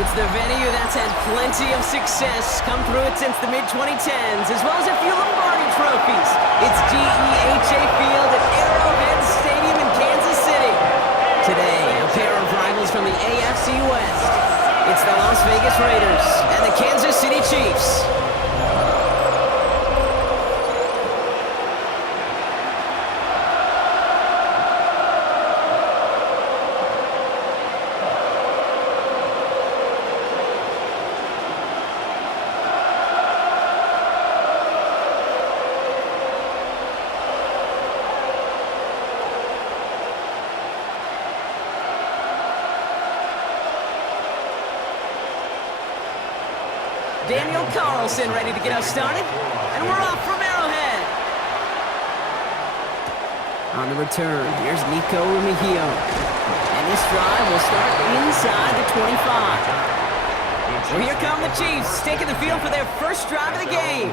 It's the venue that's had plenty of success, come through it since the mid-2010s, as well as a few Lombardi trophies. It's GEHA Field at Arrowhead Stadium in Kansas City. Today, a pair of rivals from the AFC West. It's the Las Vegas Raiders and the Kansas City Chiefs. Daniel Carlson ready to get us started, and we're off from Arrowhead. On the return, here's Nico Mejio, and this drive will start inside the 25. Well, here come the Chiefs, taking the field for their first drive of the game.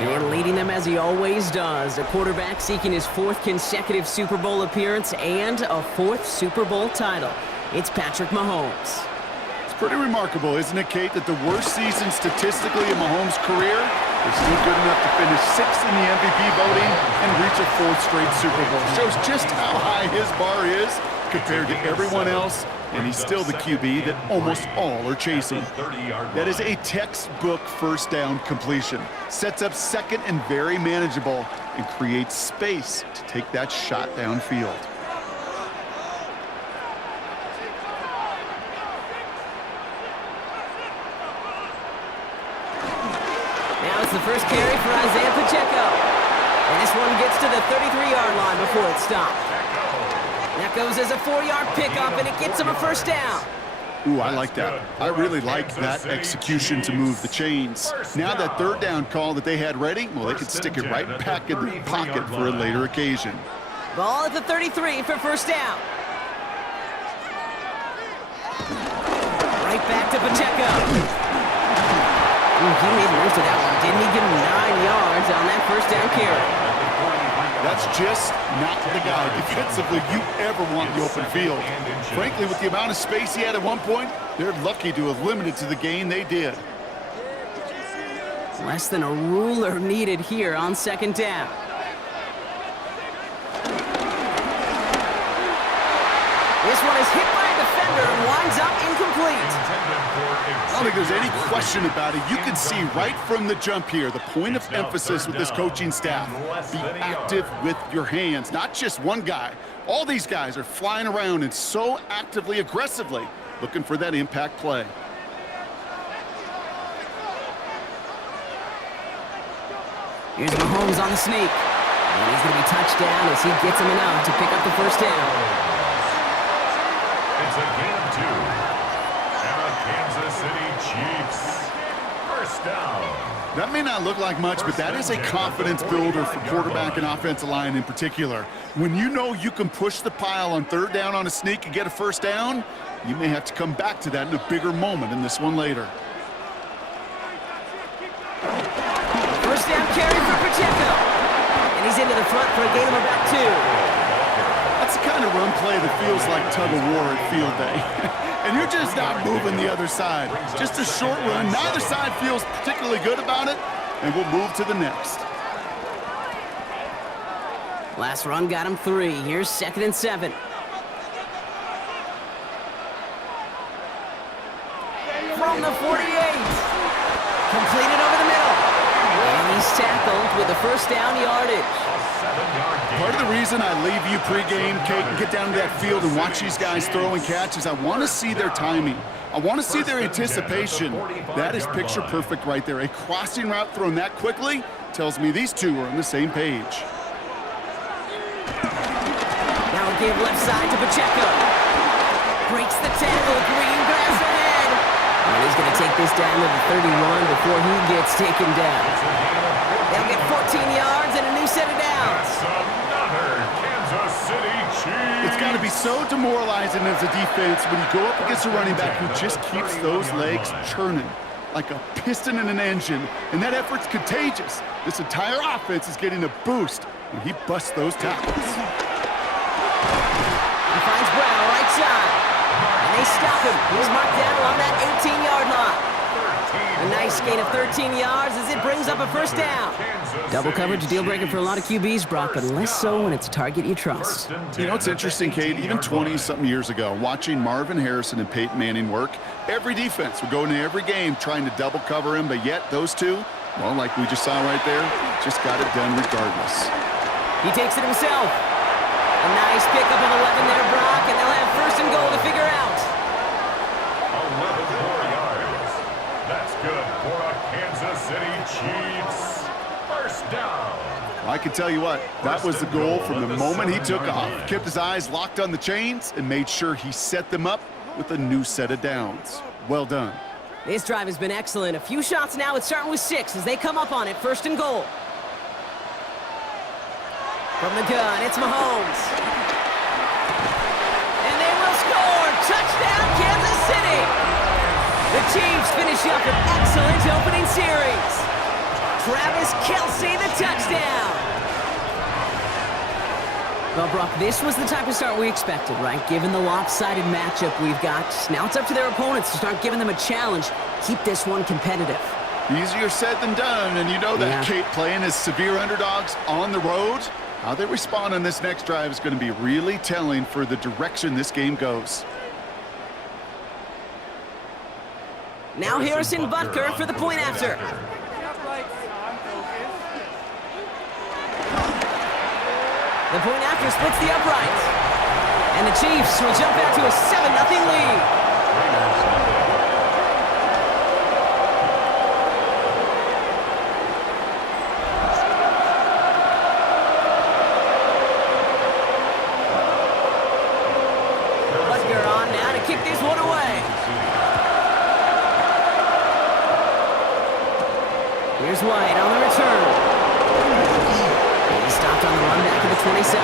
And leading them as he always does, a quarterback seeking his 4th consecutive Super Bowl appearance and a 4th Super Bowl title. It's Patrick Mahomes. Pretty remarkable, isn't it, Kate, that the worst season statistically in Mahomes' career is still good enough to finish 6th in the MVP voting and reach a 4th straight Super Bowl. Shows just how high his bar is compared to everyone else, and he's still the QB that almost all are chasing. That is a textbook first down completion. Sets up second and very manageable and creates space to take that shot downfield. The first carry for Isaiah Pacheco. And this one gets to the 33-yard line before it's stopped. That goes as a 4-yard pickup, and it gets him a first down. Ooh, I like that. I really like that execution to move the chains. Now that 3rd down call that they had ready, well, they could stick it right back in the pocket for a later occasion. Ball at the 33 for first down. Right back to Pacheco. He made most of that one, didn't he? Give him 9 yards on that first down carry. That's just not the guy defensively you ever want in the open field. Frankly, with the amount of space he had at one point, they're lucky to have limited to the gain they did. Less than a ruler needed here on 2nd down. This one is hit by a defender and winds up incomplete. I don't think there's any question about it. You can see right from the jump here, the point of emphasis with this coaching staff. Be active with your hands, not just one guy. All these guys are flying around and so actively, aggressively looking for that impact play. Here's Mahomes on the sneak. And he's going to be touched down as he gets him enough to pick up the first down. It's a gain of 2. And the Kansas City Chiefs. First down. That may not look like much, but that is a confidence builder for quarterback and offensive line in particular. When you know you can push the pile on 3rd down on a sneak and get a first down, you may have to come back to that in a bigger moment in this one later. First down carry for Pacheco. And he's into the front for a gain of about 2. That's the kind of run play that feels like tug-of-war at field day. And you're just not moving the other side. Just a short run. Neither side feels particularly good about it, and we'll move to the next. Last run got him 3. Here's 2nd and 7. From the 48. Completed over the middle. And he's tackled with the first down yardage. Part of the reason I leave you pregame, Kate, and get down to that field and watch these guys throw and catch is I want to see their timing. I want to see their anticipation. That is picture perfect right there. A crossing route thrown that quickly tells me these two are on the same page. Now a give left side to Pacheco. Breaks the tackle, green grass ahead. And he's going to take this down to the 31 before he gets taken down. They'll get 14 yards and a new set of downs. Kansas City Chiefs. It's got to be so demoralizing as a defense when you go up against a running back who just keeps those legs churning like a piston in an engine, and that effort's contagious. This entire offense is getting a boost when he busts those tackles. He finds Brown right side, and they stop him. He's marked down along that 18 Nice gain of 13 yards as it brings up a first down. Double coverage, a deal breaker for a lot of QBs, Brock, but less so when it's a target you trust. You know, it's interesting, Kate, even 20-something years ago, watching Marvin Harrison and Peyton Manning work, every defense would go into every game trying to double cover him, but yet those two, well, like we just saw right there, just got it done regardless. He takes it himself. A nice pickup of 11 there, Brock, and they'll have first and goal to figure out. 11 more yards. That's good for a Kansas City Chiefs. First down. I can tell you what, that was the goal from the moment he took off. Kept his eyes locked on the chains and made sure he set them up with a new set of downs. Well done. This drive has been excellent. A few shots now. It's starting with 6 as they come up on it. First and goal. From the gun, it's Mahomes. And they will score! Touchdown, Kansas City! The Chiefs finish up an excellent opening series. Travis Kelce, the touchdown! Well, Brock, this was the type of start we expected, right? Given the lopsided matchup we've got, now it's up to their opponents to start giving them a challenge. Keep this one competitive. Easier said than done, and you know that, Kate, playing as severe underdogs on the road. How they respond on this next drive is going to be really telling for the direction this game goes. Now Harrison Butker for the point after. The point after splits the uprights. And the Chiefs will jump out to a 7-0 lead. Here's White on the return. He stopped on the run back at the 27.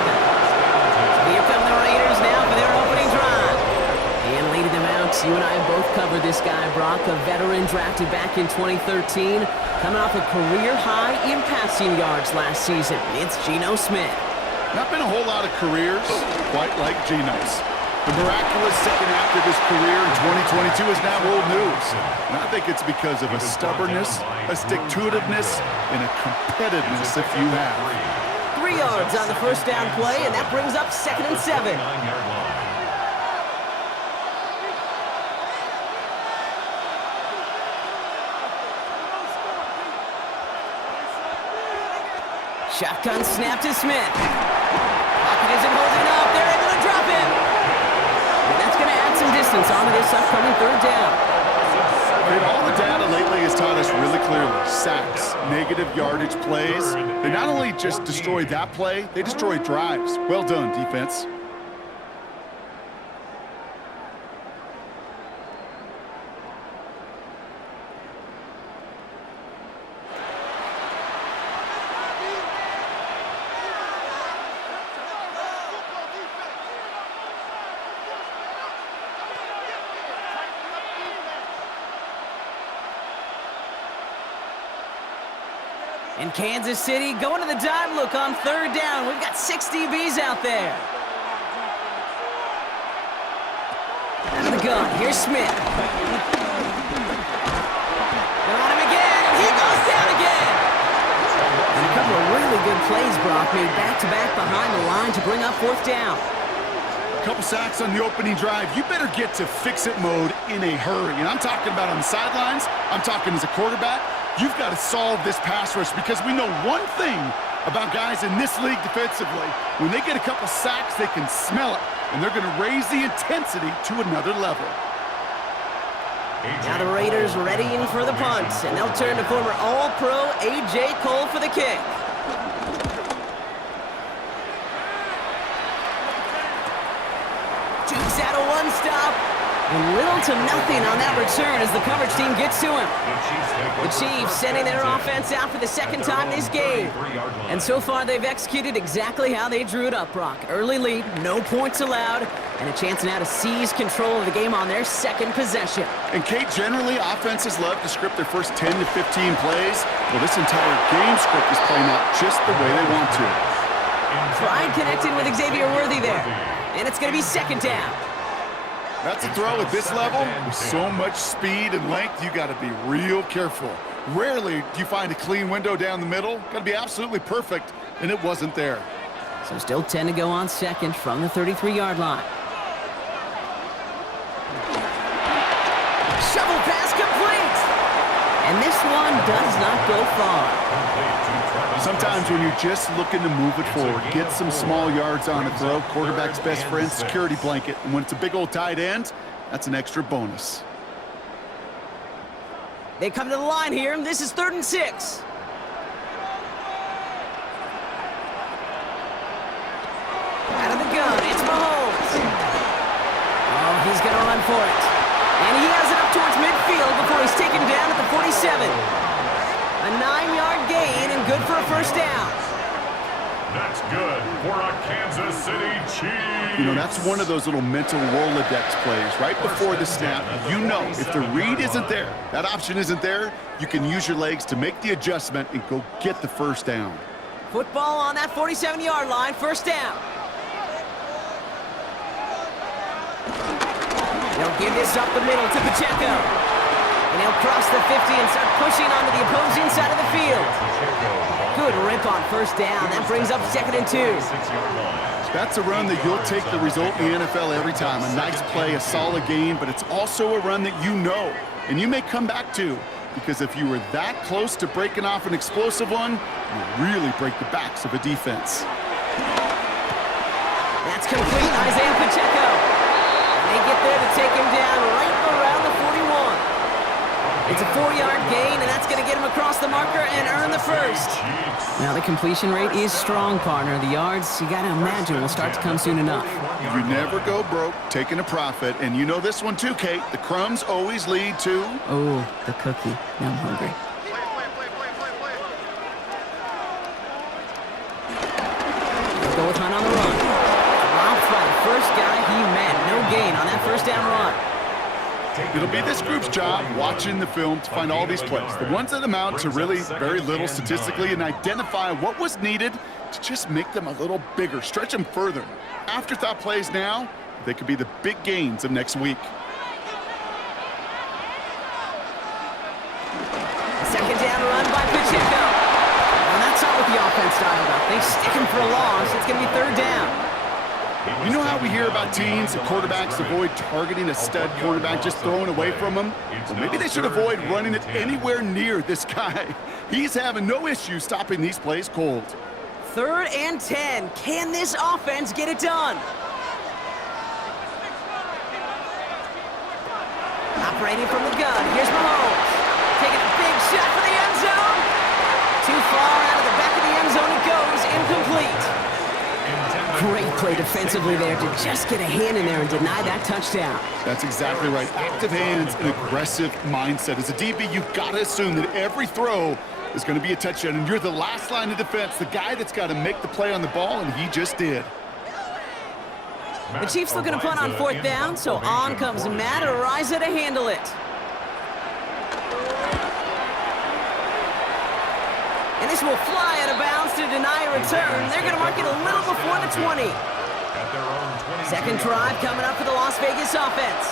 Here come the Raiders now for their opening drive. And leading them out, you and I have both covered this guy, Brock, a veteran drafted back in 2013, coming off a career high in passing yards last season. It's Geno Smith. Not been a whole lot of careers quite like Geno's. The miraculous second half of his career in 2022 is now old news. And I think it's because of a stubbornness, a stick-to-itiveness, and a competitiveness if you have. 3 yards on the first down play, and that brings up 2nd and 7. Shotgun snap to Smith. Pocket isn't holding up. They're able to drop him. And that's going to add some distance onto this upcoming third down. And all the data lately has taught us really clearly, sacks, negative yardage plays, they not only just destroy that play, they destroy drives. Well done, defense. In Kansas City, going to the dime look on third down. We've got 6 DBs out there. Out of the gun, here's Smith. They're on him again, and he goes down again. And a couple of really good plays, Brock, made back-to-back behind the line to bring up 4th down. Couple sacks on the opening drive. You better get to fix-it mode in a hurry. And I'm talking about on the sidelines. I'm talking as a quarterback. You've got to solve this pass rush because we know one thing about guys in this league defensively. When they get a couple sacks, they can smell it, and they're going to raise the intensity to another level. Now the Raiders readying for the punt, and they'll turn to former All-Pro A.J. Cole for the kick. Jukes out a one-stop. And little to nothing on that return as the coverage team gets to him. The Chiefs sending their offense out for the 2nd time this game. And so far, they've executed exactly how they drew it up, Brock. Early lead, no points allowed, and a chance now to seize control of the game on their 2nd possession. And, Kate, generally, offenses love to script their first 10 to 15 plays. Well, this entire game script is playing out just the way they want to. Pride connected with Xavier Worthy there. And it's going to be 2nd down. That's a throw at this level. With so much speed and length, you got to be real careful. Rarely do you find a clean window down the middle. Got to be absolutely perfect, and it wasn't there. So still 10 to go on second from the 33-yard line. Shovel pass complete! And this one does not go far. Sometimes when you're just looking to move it forward, get some small yards on the throw, quarterback's best friend, security blanket. And when it's a big old tight end, that's an extra bonus. They come to the line here, and this is 3rd and 6. Out of the gun, it's Mahomes. Oh, he's going to run for it. And he has it up towards midfield before he's taken down at the 47. A 9-yard gain and good for a first down. That's good for a Kansas City Chiefs. You know, that's one of those little mental Rolodex plays. Right before the snap, you know if the read isn't there, that option isn't there, you can use your legs to make the adjustment and go get the first down. Football on that 47-yard line, first down. They'll give this up the middle to Pacheco. And he'll cross the 50 and start pushing onto the opposing side of the field. Good rip on first down. That brings up 2nd and 2. That's a run that you'll take the result in the NFL every time. A nice play, a solid gain, but it's also a run that you know and you may come back to, because if you were that close to breaking off an explosive one, you really break the backs of a defense. That's complete, Isaiah Pacheco. They get there to take him down right around the 41. It's a 4-yard gain, and that's going to get him across the marker and earn the first. Now, the completion rate is strong, partner. The yards, you got to imagine, will start to come soon enough. You never go broke taking a profit, and you know this one too, Kate. The crumbs always lead to... Oh, the cookie. Now I'm hungry. Go with Hunt on the run. Dropped by the first guy he met. No gain on that first down run. It'll be this group's job watching the film to find all these plays, the ones that amount to really very little statistically, and identify what was needed to just make them a little bigger, stretch them further. Afterthought plays now, they could be the big gains of next week. Second down run by Pacheco. And that's not what the offense dialed up. They stick him for a loss. It's going to be 3rd down. You know how we hear about teams and quarterbacks avoid targeting a stud quarterback, just throwing away from him? Well, maybe they should avoid running it anywhere near this guy. He's having no issue stopping these plays cold. 3rd and 10. Can this offense get it done? Operating from the gun. Here's Mahomes. Taking a big shot for the end zone. Too far out of the back of the end zone it goes. Incomplete. Great play defensively there to just get a hand in there and deny that touchdown. That's exactly right. Active hands and aggressive mindset. As a DB, you've got to assume that every throw is going to be a touchdown, and you're the last line of defense, the guy that's got to make the play on the ball, and he just did. The Chiefs looking to punt on 4th down, so on comes Matt Araiza to handle it. And this will fly out of bounds to deny a return. They're going to mark it a little before the 20. Second drive coming up for the Las Vegas offense.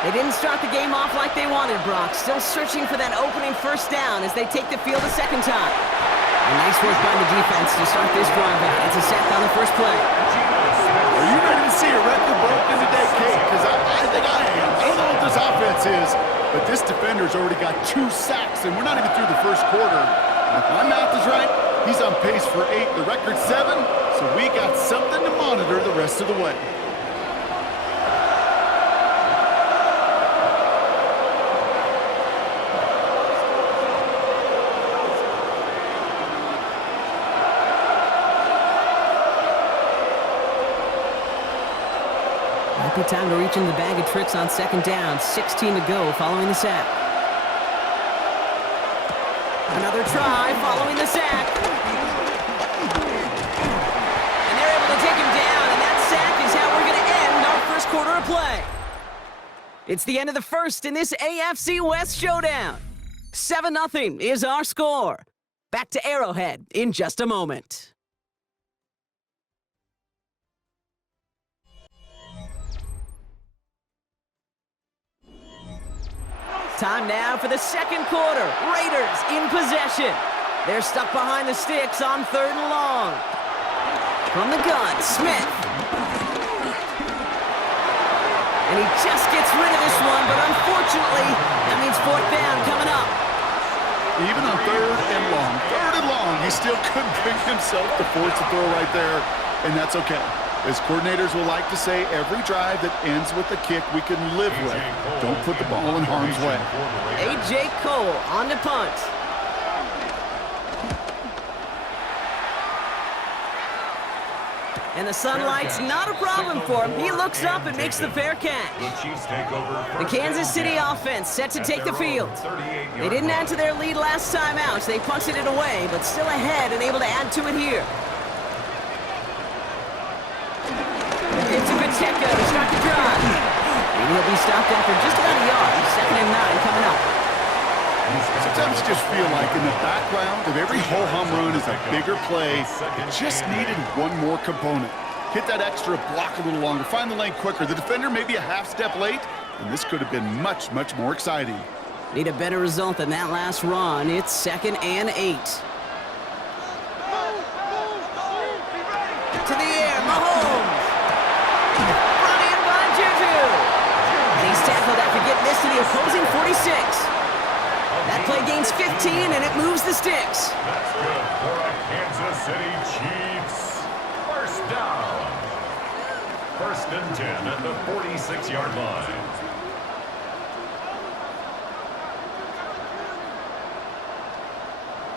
They didn't start the game off like they wanted, Brock. Still searching for that opening first down as they take the field a second time. A nice work by the defense to start this drive out. It's a sack on the first play. Are you ready to see a record broken today, Kate? Because I think I am. I don't know what this offense is, but this defender's already got 2 sacks, and we're not even through the first quarter. If my math is right, he's on pace for 8, the record 7, so we got something to monitor the rest of the way. Might be time to reach in the bag of tricks on 2nd down. 16 to go following the sack. Another try following the sack. And they're able to take him down, and that sack is how we're going to end our first quarter of play. It's the end of the first in this AFC West showdown. 7-0 is our score. Back to Arrowhead in just a moment. Time now for the second quarter. Raiders in possession. They're stuck behind the sticks on 3rd and long. From the gun, Smith. And he just gets rid of this one, but unfortunately, that means 4th down coming up. Even on 3rd and long, he still couldn't bring himself to force a throw right there, and that's okay. As coordinators will like to say, every drive that ends with a kick we can live with. Don't put the ball in harm's way. A.J. Cole on to punt. And the sunlight's not a problem for him. He looks up and makes the fair catch. The Kansas City offense set to take the field. They didn't add to their lead last time out, so they punted it away, but still ahead and able to add to it here. It's a Pacheco to start the drive. And he'll be stopped after just about a yard. 2nd and 9 coming up. Sometimes you just feel like in the background of every ho-hum run is a bigger play. It just needed one more component. Hit that extra block a little longer. Find the lane quicker. The defender may be a half step late, and this could have been much, much more exciting. Need a better result than that last run. It's 2nd and 8. To the air, Mahomes. Brought in by Juju. And he's tackled after getting this to the opposing 46. That play gains 15, and it moves the sticks. That's good for a Kansas City Chiefs. 1st down. 1st and 10 at the 46-yard line.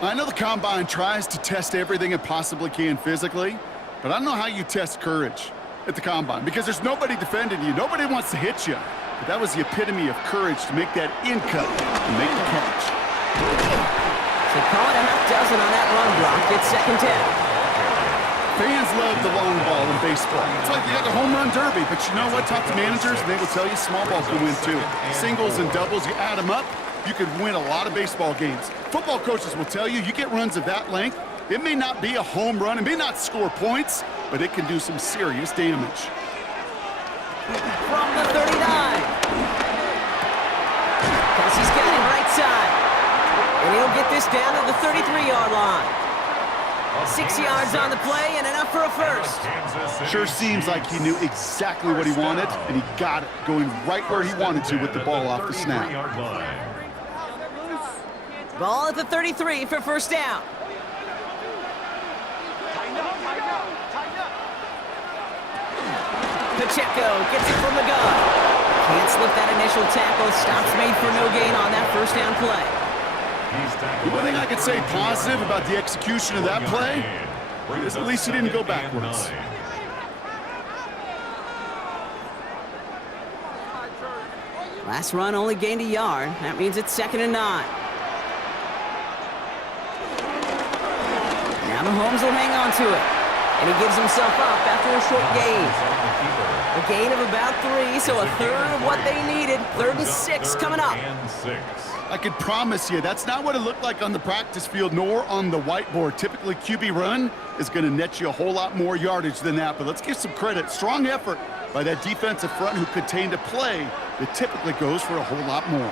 I know the Combine tries to test everything it possibly can physically, but I don't know how you test courage at the Combine because there's nobody defending you. Nobody wants to hit you. But that was the epitome of courage to make that in cut and make the catch. So call it a half dozen on that run block. It's 2nd down. Fans love the long ball in baseball. It's like you got the home run derby, but you know what? Talk to managers, and they will tell you small ball can win too. Singles and doubles, you add them up, you could win a lot of baseball games. Football coaches will tell you, you get runs of that length, it may not be a home run, it may not score points, but it can do some serious damage. From the 39. Kelsey's got him right side. And he'll get this down to the 33-yard line. 6 yards on the play and enough for a first. Sure seems like he knew exactly what he wanted, and he got it, going right where he wanted to with the ball off the snap. Ball at the 33 for 1st down. Pacheco gets it from the gun. Can't slip that initial tackle. Stops made for no gain on that 1st down play. The one thing I could say positive about the execution of that play is at least he didn't go backwards. Last run only gained a yard. That means it's 2nd and 9. Now Mahomes will hang on to it. And he gives himself up after a short gain. A gain of about 3, so a third of what they needed. 3rd and 6 coming up. I can promise you, that's not what it looked like on the practice field, nor on the whiteboard. Typically, QB run is going to net you a whole lot more yardage than that. But let's give some credit. Strong effort by that defensive front who contained a play that typically goes for a whole lot more.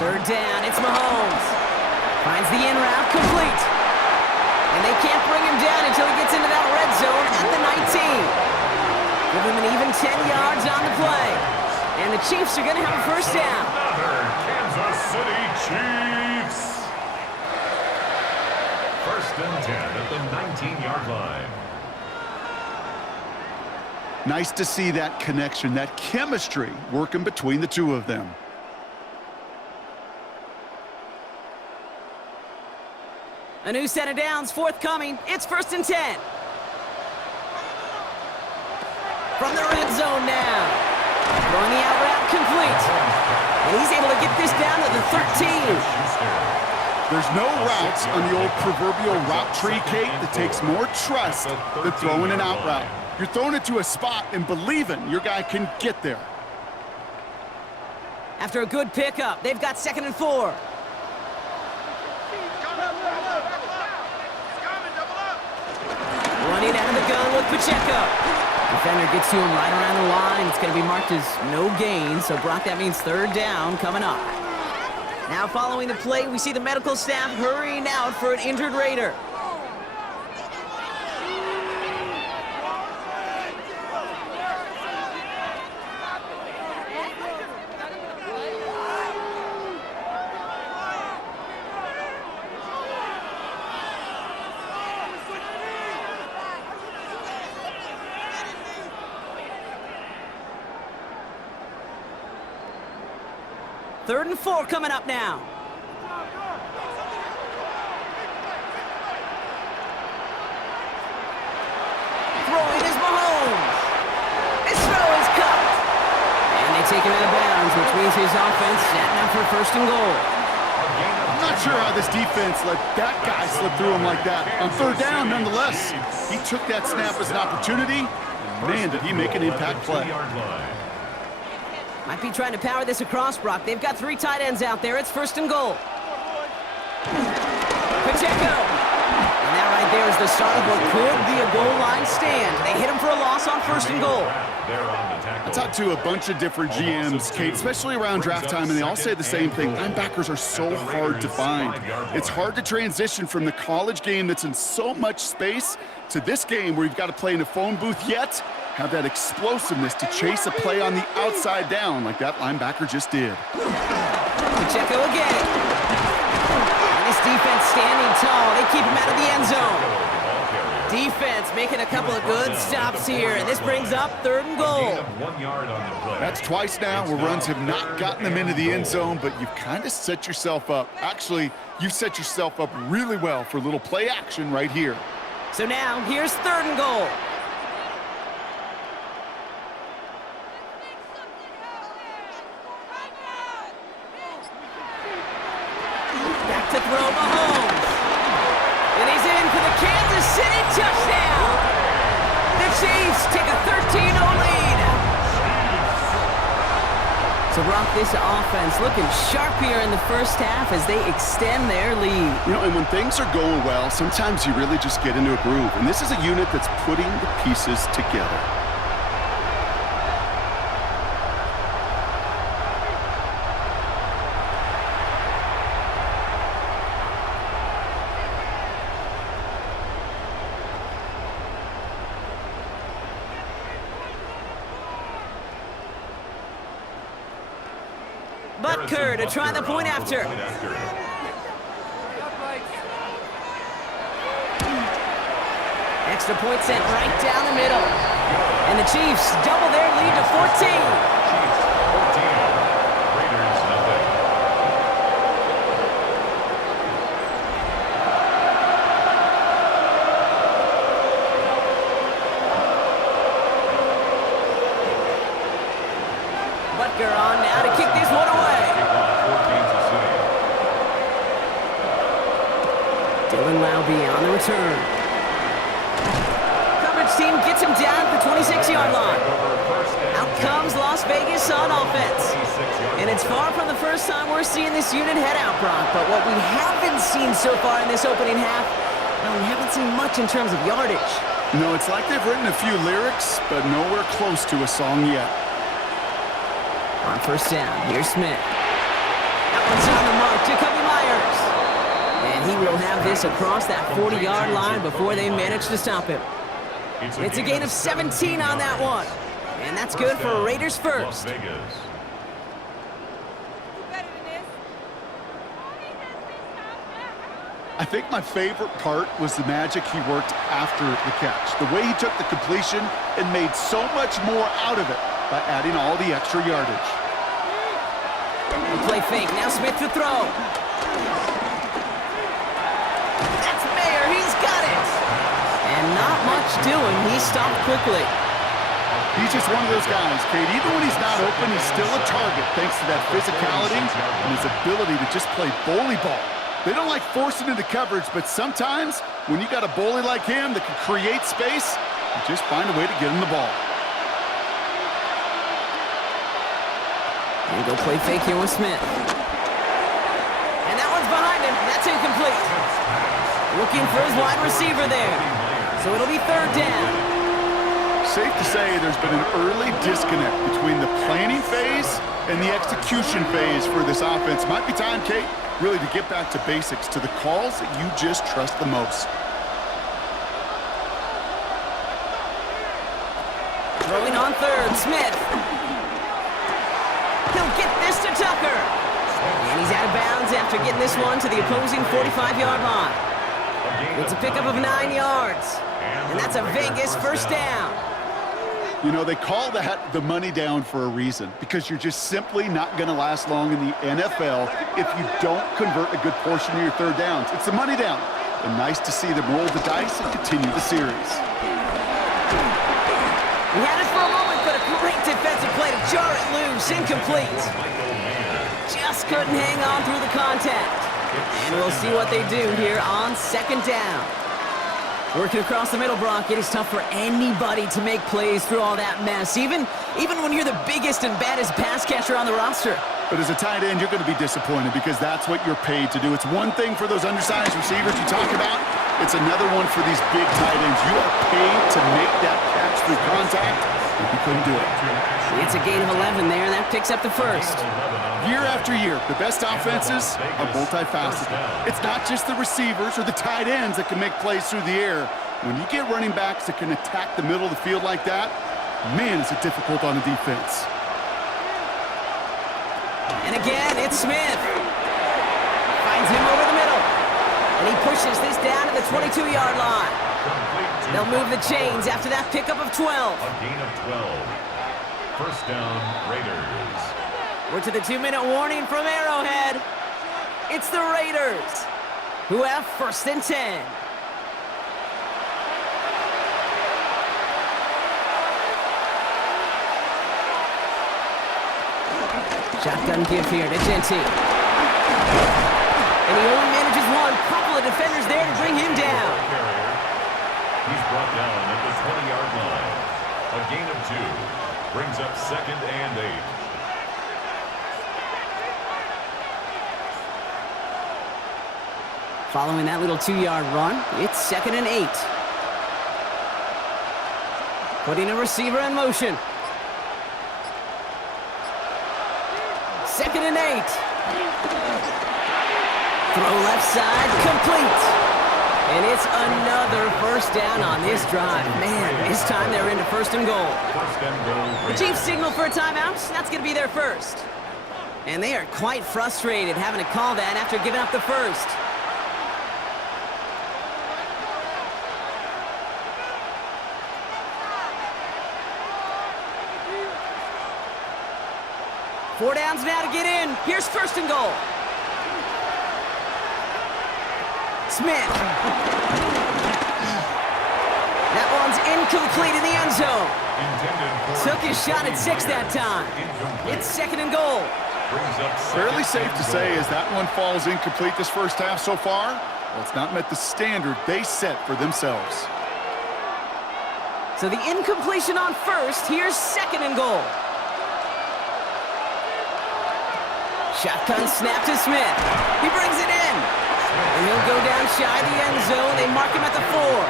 3rd down, it's Mahomes. Finds the in route complete. And they can't bring him down until he gets into that red zone at the 19. Give him an even 10 yards on the play. And the Chiefs are going to have a 1st down. Another Kansas City Chiefs. 1st and 10 at the 19-yard line. Nice to see that connection, that chemistry working between the two of them. A new set of downs forthcoming. It's 1st and 10. From the red zone now. Throwing the out route complete. And he's able to get this down to the 13. There's no routes on the old proverbial route tree, Kate, that takes more trust than throwing an out route. You're throwing it to a spot and believing your guy can get there. After a good pickup, they've got 2nd and 4. Running out of the gun with Pacheco. Defender gets to him right around the line. It's going to be marked as no gain, so Brock, that means third down coming up. Now following the play, we see the medical staff hurrying out for an injured Raider. Third and 4 coming up now. Throwing is Mahomes. His throw is cut. And they take him out of bounds, which means his offense setting up for first and goal. I'm not sure how this defense let that guy slip through him like that. On third down, nonetheless, he took that snap as an opportunity. Man, did he make an impact play. Might be trying to power this across, Brock. They've got 3 tight ends out there. It's first and goal. Pacheco. And that right there is the start of what could be a goal line stand. They hit him for a loss on first and goal. I talked to a bunch of different GMs, Kate, especially around draft time, and they all say the same thing. Linebackers are so hard to find. It's hard to transition from the college game that's in so much space to this game where you've got to play in a phone booth, yet have that explosiveness to chase a play on the outside down like that linebacker just did. Pacheco again. And this defense standing tall. They keep him out of the end zone. Defense making a couple of good stops here, and this brings up third and goal. That's twice now where runs have not gotten them into the end zone, but you've kind of set yourself up. Actually, you've set yourself up really well for a little play action right here. So now, here's third and goal. To throw Mahomes. And he's in for the Kansas City touchdown. The Chiefs take a 13-0 lead. So, Brock, this offense looking sharp here in the first half as they extend their lead. You know, and when things are going well, sometimes you really just get into a groove. And this is a unit that's putting the pieces together. Butker to try the point after. Extra point sent right down the middle. And the Chiefs double their lead to 14. Butker on now to kick this one away. Dylan Laube on the return. Coverage team gets him down at the 26-yard line. Out comes Las Vegas on offense. And it's far from the first time we're seeing this unit head out, Brock. But what we haven't seen so far in this opening half, well, we haven't seen much in terms of yardage. No, it's like they've written a few lyrics, but nowhere close to a song yet. On first down, here's Smith. That one's on the mark, Jacoby Myers. And he will have this across that 40-yard line before they manage to stop him. It's a gain of 17 on that one. And that's good for Raiders first. I think my favorite part was the magic he worked after the catch. The way he took the completion and made so much more out of it by adding all the extra yardage. Play fake, now Smith to throw. That's Mayer, he's got it. And not much doing, he stopped quickly. He's just one of those guys, Kate. Even when he's not open, he's still a target thanks to that physicality and his ability to just play bully ball. They don't like forcing into coverage, but sometimes when you got a bully like him that can create space, you just find a way to get him the ball. And go play fake here with Smith. And that one's behind him. That's incomplete. Looking for his wide receiver there. So it'll be third down. Safe to say there's been an early disconnect between the planning phase and the execution phase for this offense. Might be time, Kate, really to get back to basics, to the calls that you just trust the most. Throwing on third, Smith. He'll get this to Tucker. And he's out of bounds after getting this one to the opposing 45-yard line. It's a pickup of 9 yards. And that's a Vegas first down. You know, they call that the money down for a reason, because you're just simply not going to last long in the NFL if you don't convert a good portion of your third downs. It's the money down. And nice to see them roll the dice and continue the series. He had it for a moment, but a great defensive play to jar it loose. Incomplete. Just couldn't hang on through the contact. And we'll see what they do here on second down. Working across the middle, Brock, it is tough for anybody to make plays through all that mess, even when you're the biggest and baddest pass catcher on the roster. But as a tight end, you're going to be disappointed because that's what you're paid to do. It's one thing for those undersized receivers you talk about. It's another one for these big tight ends. You are paid to make that catch through contact, and you couldn't do it. It's a gain of 11 there, and that picks up the first. Year after year, the best offenses are multifaceted. It's not just the receivers or the tight ends that can make plays through the air. When you get running backs that can attack the middle of the field like that, man, is it difficult on the defense. And again, it's Smith. Finds him over the middle. And he pushes this down to the 22-yard line. They'll move the chains after that pickup of 12. A gain of 12. First down, Raiders. We're to the 2-minute warning from Arrowhead. It's the Raiders, who have first and 10. Shotgun give here to Genty. And he only manages one. Couple of defenders there to bring him down. He's brought down at the 20-yard line. A gain of 2. Brings up second and 8. Following that little 2-yard run, it's second and 8. Putting a receiver in motion. Second and 8. Throw left side, complete. And it's another first down on this drive. Man, this time they're into first and goal. First and goal. The Chiefs signal for a timeout. That's going to be their first. And they are quite frustrated having to call that after giving up the first. Four downs now to get in. Here's first and goal. Smith. That one's incomplete in the end zone. Took his shot at 6 that time. It's second and goal. Fairly safe to say as that one falls incomplete this first half so far, well, it's not met the standard they set for themselves. So the incompletion on first. Here's second and goal. Shotgun snap to Smith. He brings it in. And he'll go down shy of the end zone. They mark him at the 4.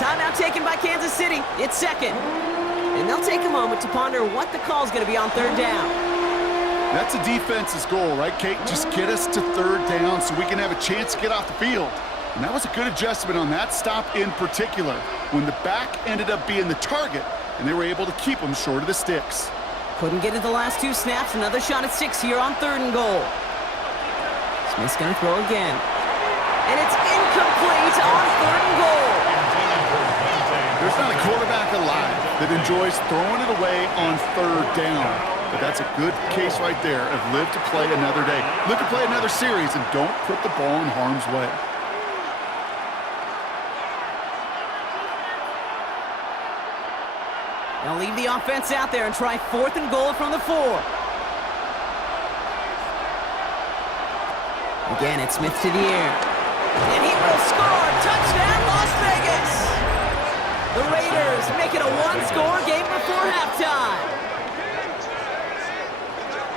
Timeout taken by Kansas City. It's second. And they'll take a moment to ponder what the call's going to be on third down. That's a defense's goal, right, Kate? Just get us to third down so we can have a chance to get off the field. And that was a good adjustment on that stop in particular, when the back ended up being the target, and they were able to keep him short of the sticks. Couldn't get it the last 2 snaps. Another shot at 6 here on third and goal. Smith's going to throw again. And it's incomplete on third and goal. There's not a quarterback alive that enjoys throwing it away on third down. But that's a good case right there of live to play another day. Live to play another series and don't put the ball in harm's way. They'll leave the offense out there and try fourth and goal from the 4. Again, it's Smith to the air. And he will score! Touchdown, Las Vegas! The Raiders make it a 1-score game before halftime.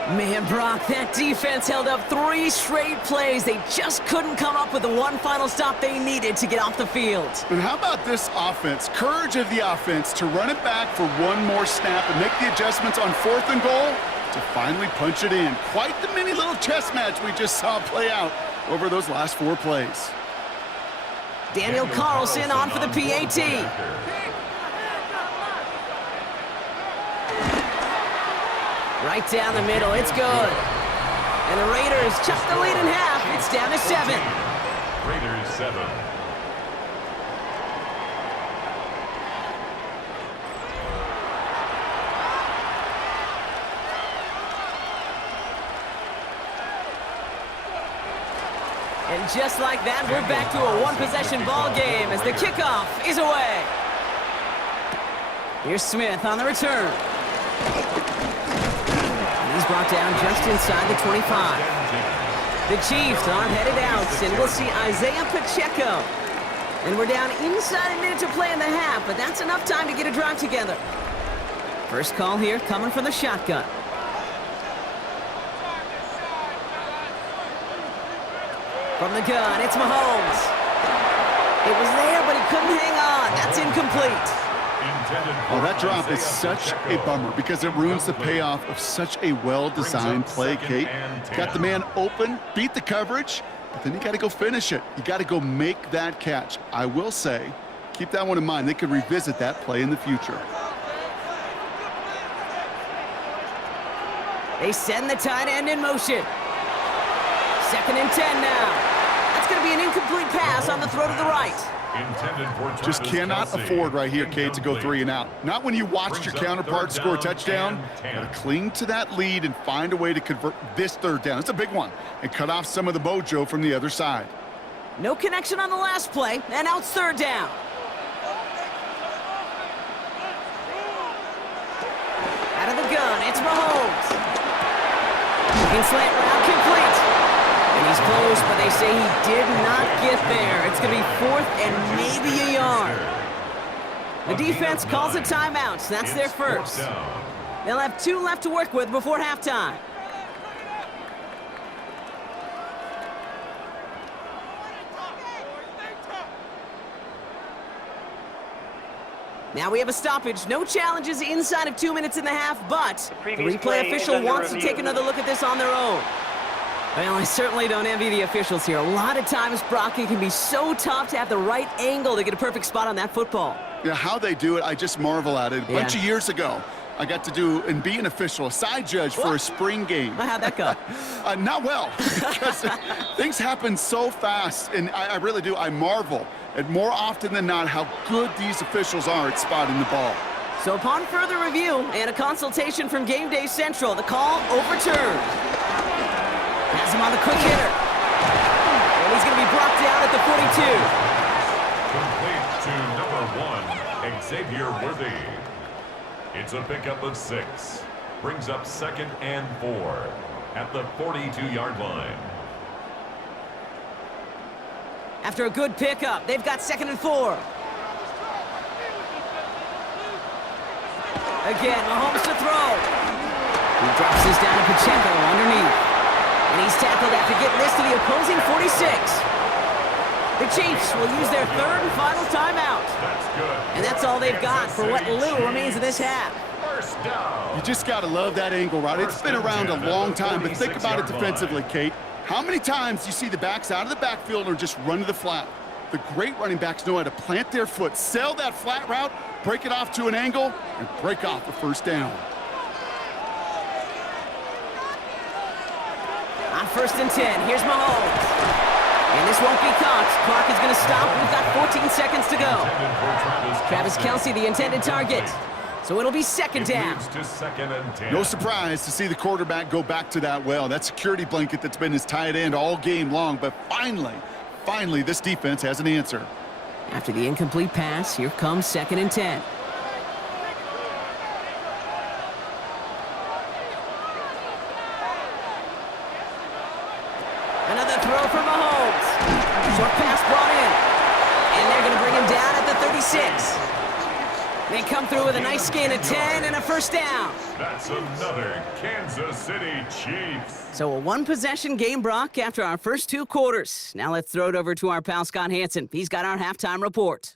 Man, Brock, that defense held up 3 straight plays. They just couldn't come up with the one final stop they needed to get off the field. And how about this offense? Courage of the offense to run it back for one more snap and make the adjustments on 4th and goal to finally punch it in. Quite the mini little chess match we just saw play out over those last 4 plays. Daniel Carlson on for the PAT. Right down the middle, it's good. And the Raiders chuck the lead in half. It's down to 7. Raiders 7. And just like that, we're back to a one-possession ball game as the kickoff is away. Here's Smith on the return. He's brought down just inside the 25. The Chiefs are headed out, and we'll see Isaiah Pacheco. And we're down inside a minute to play in the half, but that's enough time to get a drive together. First call here coming from the shotgun. From the gun, it's Mahomes. It was there, but he couldn't hang on. That's incomplete. Oh, that drop is such a bummer because it ruins the payoff of such a well-designed play, Kate. Got the man open, beat the coverage, but then you got to go finish it. You got to go make that catch. I will say, keep that one in mind. They could revisit that play in the future. They send the tight end in motion. 2nd and 10 now. That's going to be an incomplete pass on the throw to the right. Just cannot afford right here, Kate, to go 3 and out. Not when you watched your counterpart score a touchdown. Got to cling to that lead and find a way to convert this 3rd down. It's a big one. And cut off some of the mojo from the other side. No connection on the last play, and now it's 3rd down. Out of the gun, it's Mahomes. In slant route, complete. And he's close, but they say he did not get there. It's going to be 4th and maybe a yard. The defense calls a timeout. That's their first. They'll have 2 left to work with before halftime. Now we have a stoppage. No challenges inside of 2 minutes and a half, but the replay official wants to take another look at this on their own. Well, I certainly don't envy the officials here. A lot of times, Brock, it can be so tough to have the right angle to get a perfect spot on that football. Yeah, how they do it, I just marvel at it. A bunch of years ago, I got to do and be an official, a side judge for a spring game. How'd that go? Not well, because things happen so fast, and I really do. I marvel at more often than not how good these officials are at spotting the ball. So upon further review and a consultation from Game Day Central, the call overturned. Has him on the quick hitter. And he's going to be brought down at the 42. Complete to number 1, Xavier Worthy. It's a pickup of 6. Brings up 2nd and 4 at the 42-yard line. After a good pickup, they've got 2nd and 4. Again, Mahomes to throw. He drops this down to Pacheco underneath. And he's tackled after getting this to the opposing 46. The Chiefs will use their 3rd and final timeout. That's good. And that's all they've got for what little remains of this half. First down. You just got to love that angle, right? It's been around a long time, but think about it defensively, Kate. How many times you see the backs out of the backfield or just run to the flat? The great running backs know how to plant their foot, sell that flat route, break it off to an angle, and break off the 1st down. On 1st and 10, here's Mahomes. And this won't be caught. Clock is going to stop. We've got 14 seconds to go. Travis Kelce, the intended target. So it'll be 2nd down. No surprise to see the quarterback go back to that well. That security blanket that's been his tight end all game long. But finally, this defense has an answer. After the incomplete pass, here comes 2nd and 10. Another throw for Mahomes. Short pass brought in. And they're going to bring him down at the 36. They come through with a nice gain of 10 and a first down. That's another Kansas City Chiefs. So a one-possession game, Brock, after our first 2 quarters. Now let's throw it over to our pal Scott Hansen. He's got our halftime report.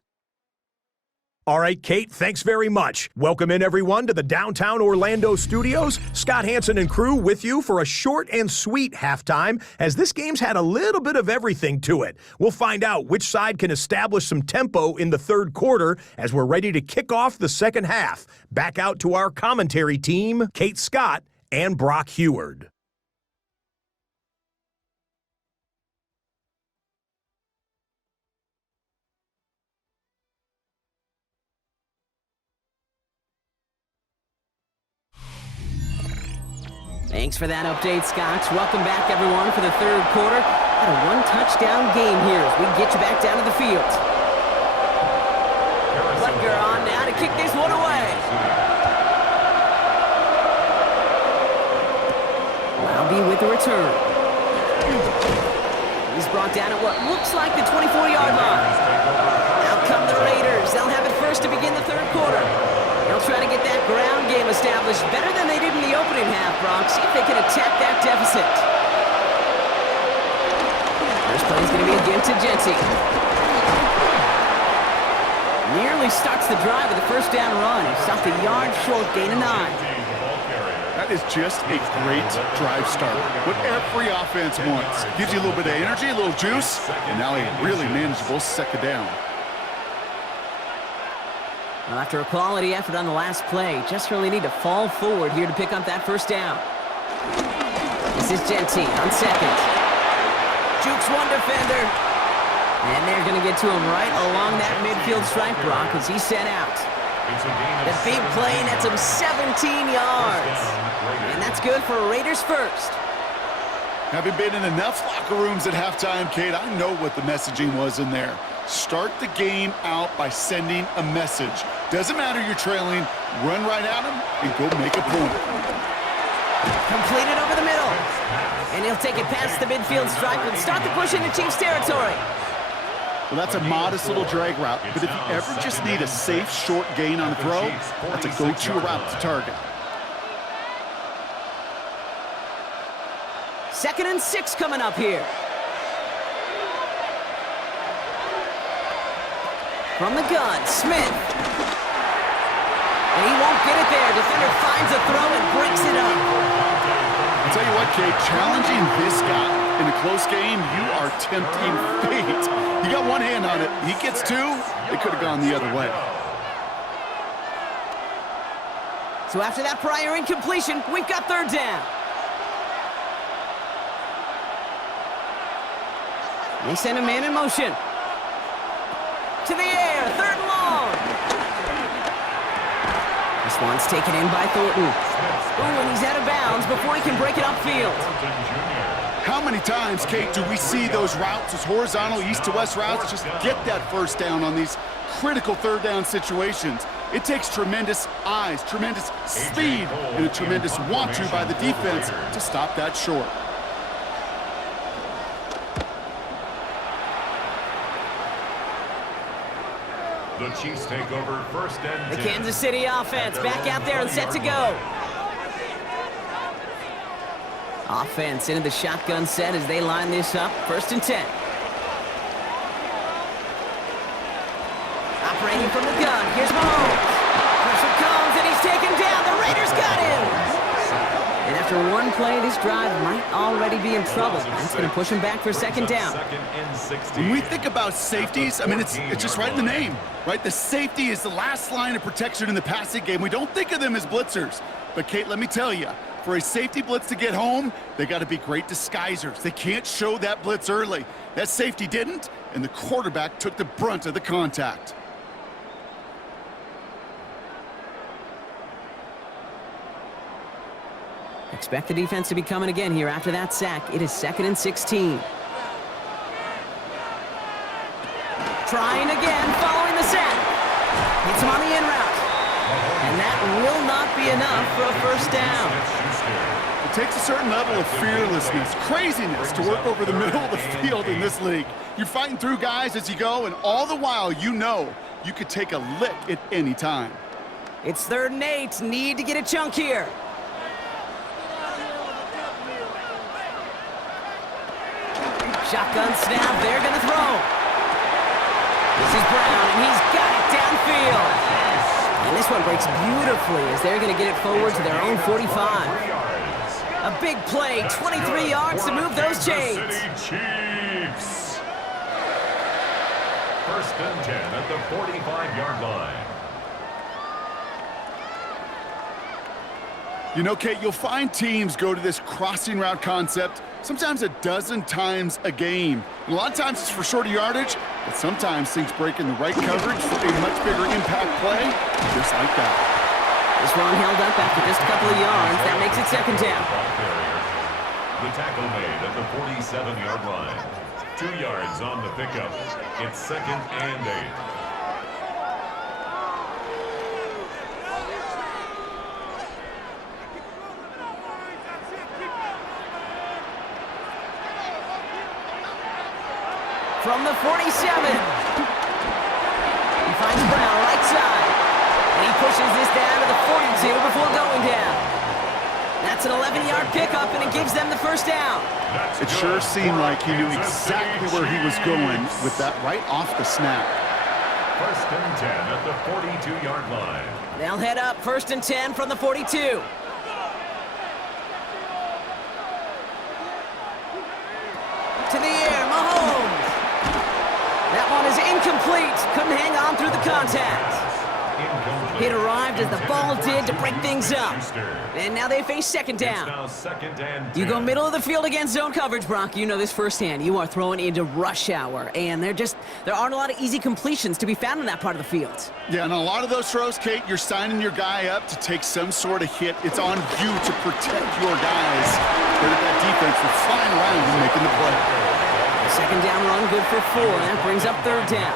All right, Kate, thanks very much. Welcome in, everyone, to the downtown Orlando studios. Scott Hansen and crew with you for a short and sweet halftime, as this game's had a little bit of everything to it. We'll find out which side can establish some tempo in the third quarter as we're ready to kick off the second half. Back out to our commentary team, Kate Scott and Brock Heward. Thanks for that update, Scott. Welcome back, everyone, for the third quarter. Had a one-touchdown game here as we get you back down to the field. Butker on now to kick this one away. Albie with the return. He's brought down at what looks like the 24-yard line. Out come the Raiders. They'll have it first to begin the third quarter. They'll try to get that ground game established better than they did in the opening half, Brock. See if they can attack that deficit. First play is going to be a give to Genty. Nearly starts the drive with a first down run. He stopped a yard short, gain of 9. That is just a great drive start. What every offense wants. Gives you a little bit of energy, a little juice, and now a really manageable second down. Well, after a quality effort on the last play, just really need to fall forward here to pick up that first down. This is Genty on second. Jukes one defender. And they're going to get to him right along that midfield stripe, Brock, as he's sent out. The big play nets him 17 yards. And that's good for Raiders first. Having been in enough locker rooms at halftime, Kate, I know what the messaging was in there. Start the game out by sending a message. Doesn't matter you're trailing, run right at him and go make a point. Completed over the middle. And he'll take it past the midfield stripe and start the push into Chiefs territory. Well, that's a modest little drag route, but if you ever just need a safe, short gain on the throw, that's a go-to route to target. 2nd and 6 coming up here. From the gun, Smith. And he won't get it there. Defender finds a throw and breaks it up. I'll tell you what, Kate, challenging this guy in a close game, you are tempting fate. You got one hand on it. He gets 2. It could have gone the other way. So after that prior incompletion, we've got third down. They send a man in motion. To the air, 3rd and long. This one's taken in by Thornton. Oh, and he's out of bounds before he can break it upfield. How many times, Kate, do we see those routes, those horizontal east-to-west routes, just get that first down on these critical third down situations? It takes tremendous eyes, tremendous speed, and a tremendous want-to by the defense to stop that short. The Chiefs take over 1st and 10. The Kansas City offense back out there and set to go. Offense into the shotgun set as they line this up. 1st and 10. Operating from the gun. Here's Mahomes. Pressure comes and he's taken down. The Raiders got him. And after one play, this drive might already be in trouble. That's going to push him back for 2nd down. When we think about safeties, I mean, it's just right in the name, right? The safety is the last line of protection in the passing game. We don't think of them as blitzers. But, Kate, let me tell you, for a safety blitz to get home, they got to be great disguisers. They can't show that blitz early. That safety didn't, and the quarterback took the brunt of the contact. Expect the defense to be coming again here after that sack. It is 2nd and 16. Trying again, following the sack. Hits him on the in route. And that will not be enough for a first down. It takes a certain level of fearlessness, craziness to work over the middle of the field in this league. You're fighting through guys as you go, and all the while you know you could take a lick at any time. It's 3rd and 8. Need to get a chunk here. Shotgun snap. They're going to throw. This is Brown, and he's got it downfield. And this one breaks beautifully as they're going to get it forward to their own 45. A big play, 23 yards to move those chains. Chiefs. 1st and 10 at the 45-yard line. You know, Kate, you'll find teams go to this crossing route concept sometimes a dozen times a game. And a lot of times it's for shorter yardage, but sometimes things break in the right coverage for a much bigger impact play, just like that. This one held up after just a couple of yards. That makes it 2nd down. The tackle made at the 47-yard line. 2 yards on the pickup. It's 2nd and 8. From the 47. He finds Brown right side. And he pushes this down to the 42 before going down. That's an 11-yard pickup, and it gives them the 1st down. It sure seemed like he knew exactly where he was going with that right off the snap. 1st and 10 at the 42-yard line. They'll head up 1st and 10 from the 42. To the air, Mahomes. That one is incomplete. Couldn't hang on through the contact. It arrived as the ball did to break things up. And now they face 2nd down. You go middle of the field against zone coverage, Brock. You know this firsthand. You are throwing into rush hour. And there aren't a lot of easy completions to be found in that part of the field. Yeah, and a lot of those throws, Kate, you're signing your guy up to take some sort of hit. It's on you to protect your guys. But that defense was flying around and making the play. 2nd down run, good for 4. That brings up 3rd down.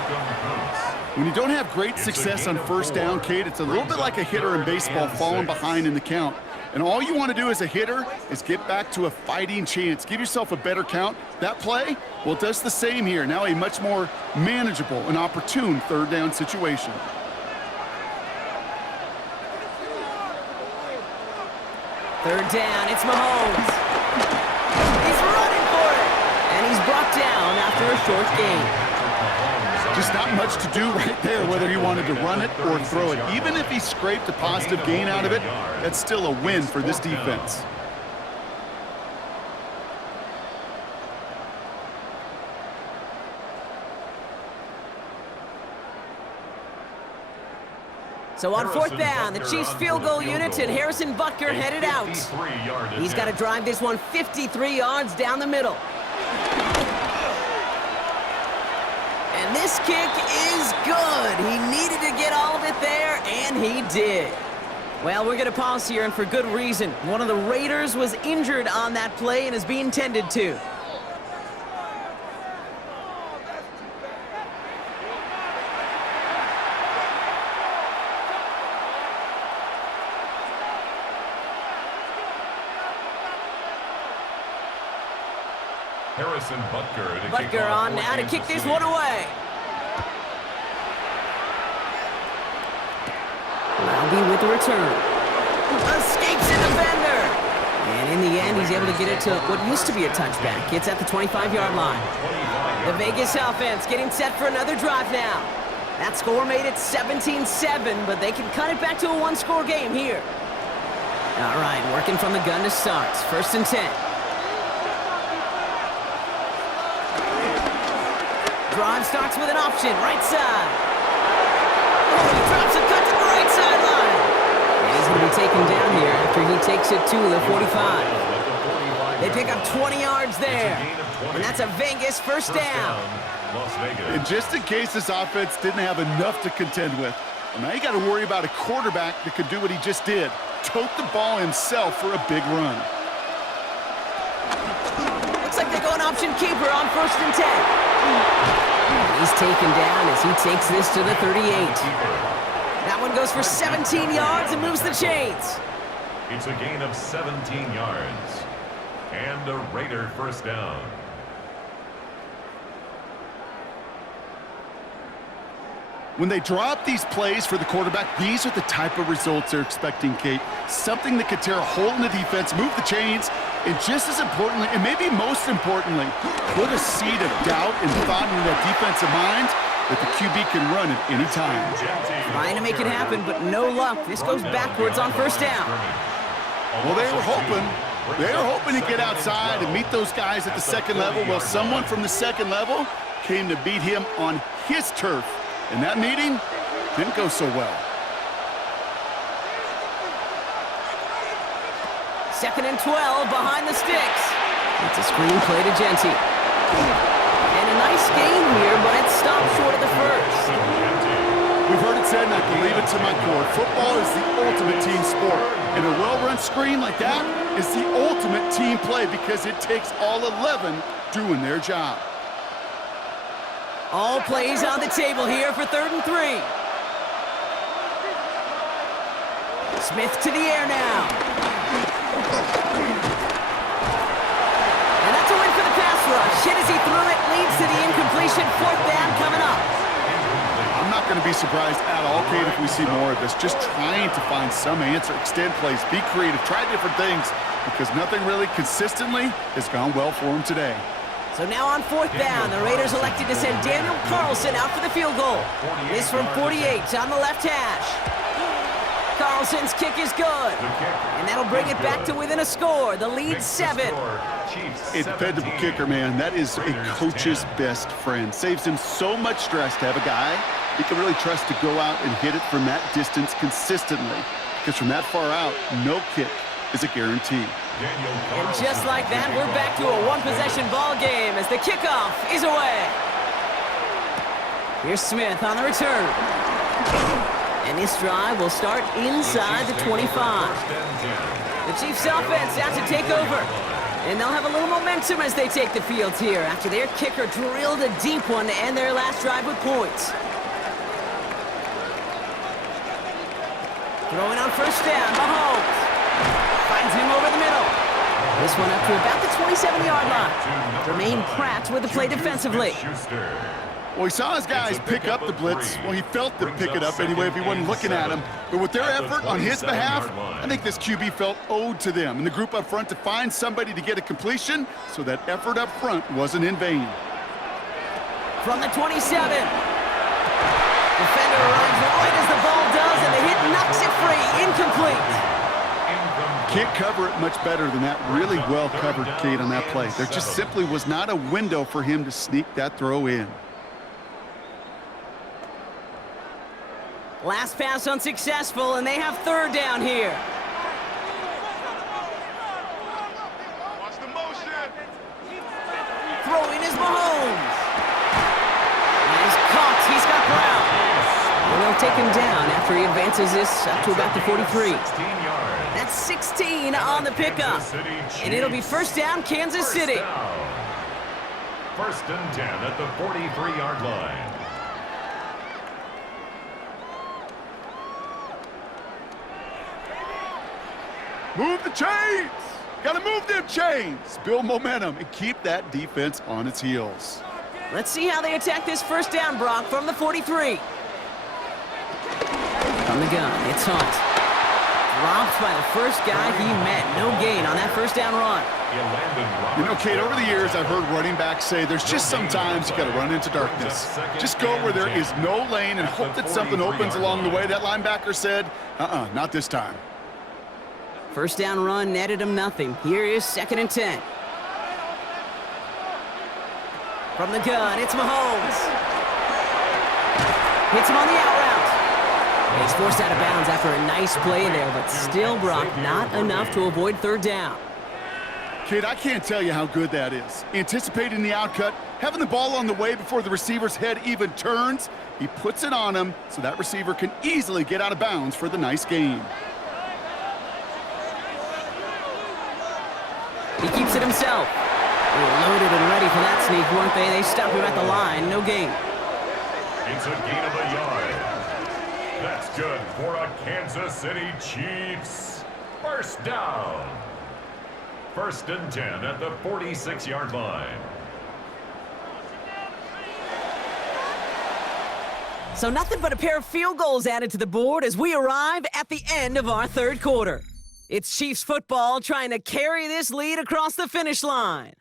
When you don't have great success on 1st down, Kate, it's a little bit like a hitter in baseball falling behind in the count. And all you want to do as a hitter is get back to a fighting chance. Give yourself a better count. That play, well, it does the same here. Now a much more manageable and opportune 3rd down situation. Third down, it's Mahomes. He's running for it. And he's brought down after a short gain. Just not much to do right there, whether he wanted to run it or throw it. Even if he scraped a positive gain out of it, that's still a win for this defense. So on 4th down, the Chiefs field goal unit and Harrison Butker headed out. He's got to drive this one 53 yards down the middle. And this kick is good. He needed to get all of it there, and he did. Well, we're going to pause here, and for good reason. One of the Raiders was injured on that play and is being tended to. Harrison Butker on now to kick this one away. Albie with the return. Escapes a defender. And in the end, he's able to get it to what used to be a touchback. It's at the 25-yard line. The Vegas offense getting set for another drive now. That score made it 17-7, but they can cut it back to a one-score game here. All right, working from the gun to start. 1st and 10. Drive starts with an option, right side. Oh, he drops a cut to the right sideline. And he's going to be taken down here after he takes it to the 45. They pick up 20 yards there. And that's a Vegas 1st down. And just in case this offense didn't have enough to contend with, well, now you got to worry about a quarterback that could do what he just did. Tote the ball himself for a big run. Looks like they go an option keeper on 1st and 10. He's taken down as he takes this to the 38. That one goes for 17 yards and moves the chains. It's a gain of 17 yards. And a Raider 1st down. When they drop these plays for the quarterback, these are the type of results they're expecting, Kate. Something that could tear a hole in the defense, move the chains, and just as importantly, and maybe most importantly, put a seed of doubt and thought into that defensive mind that the QB can run at any time. Trying to make it happen, but no luck. This goes backwards on first down. Well, they were hoping to get outside and meet those guys at the second level. Well, someone from the second level came to beat him on his turf. And that meeting didn't go so well. Second and 12 behind the sticks. It's a screen play to Genty. And a nice game here, but it stopped short of the first. We've heard it said, and I believe it to my core, football is the ultimate team sport. And a well-run screen like that is the ultimate team play because it takes all 11 doing their job. All plays on the table here for 3rd and 3. Smith to the air now. And that's a win for the pass rush. Hit as he threw it, leads to the incompletion. 4th down coming up. I'm not going to be surprised at all, Kate, if we see more of this. Just trying to find some answer, extend plays, be creative, try different things, because nothing really consistently has gone well for him today. So now on 4th down, the Raiders elected to send Daniel Carlson out for the field goal. This from 48 on the left hash. Carlson's kick is good. And that'll bring it back to within a score. The lead 7. A dependable kicker, man. That is a coach's best friend. Saves him so much stress to have a guy he can really trust to go out and hit it from that distance consistently. Because from that far out, no kick is a guarantee. And just like that, we're back to a one-possession ball game as the kickoff is away. Here's Smith on the return. And this drive will start inside the 25. The Chiefs offense out to take over. And they'll have a little momentum as they take the field here after their kicker drilled a deep one to end their last drive with points. Throwing on first down, Mahomes. Finds him over the middle. This one up to about the 27-yard line. Jermaine Pratt with the play defensively. Well, he saw his guys pick up the blitz. Well, he felt them pick it up anyway if he wasn't looking at him. But with their effort on his behalf, I think this QB felt owed to them and the group up front to find somebody to get a completion, so that effort up front wasn't in vain. From the 27. Defender runs right as the ball does, and the hit knocks it free. Incomplete. Can't cover it much better than that. Really well covered, Kate, on that play. There just simply was not a window for him to sneak that throw in. Last pass unsuccessful, and they have 3rd down here. Watch the motion. Throwing is Mahomes. He's caught. He's got Brown. And they'll take him down after he advances this up to about the 43. That's 16 on the pickup. And it'll be first down, Kansas City. First and 10 at the 43-yard line. Move the chains! Gotta move them chains! Build momentum and keep that defense on its heels. Let's see how they attack this first down, Brock, from the 43. From the gun, it's Hunt. Dropped by the first guy he met. No gain on that first down run. You know, Kate, over the years, I've heard running backs say there's just sometimes you got to run into darkness. Just go where there is no lane and hope that something opens along the way. That linebacker said, not this time. First down run netted him nothing. Here is 2nd and 10. From the gun, it's Mahomes. Hits him on the out route. He's forced out of bounds after a nice play there, but still, Brock, not enough to avoid 3rd down. Kid, I can't tell you how good that is. Anticipating the outcut, having the ball on the way before the receiver's head even turns, he puts it on him so that receiver can easily get out of bounds for the nice gain. He keeps it himself. They were loaded and ready for that sneak, weren't they? They stop him at the line, no gain. It's a gain of a yard. That's good for a Kansas City Chiefs. First down. First and 10 at the 46-yard line. So nothing but a pair of field goals added to the board as we arrive at the end of our third quarter. It's Chiefs football trying to carry this lead across the finish line.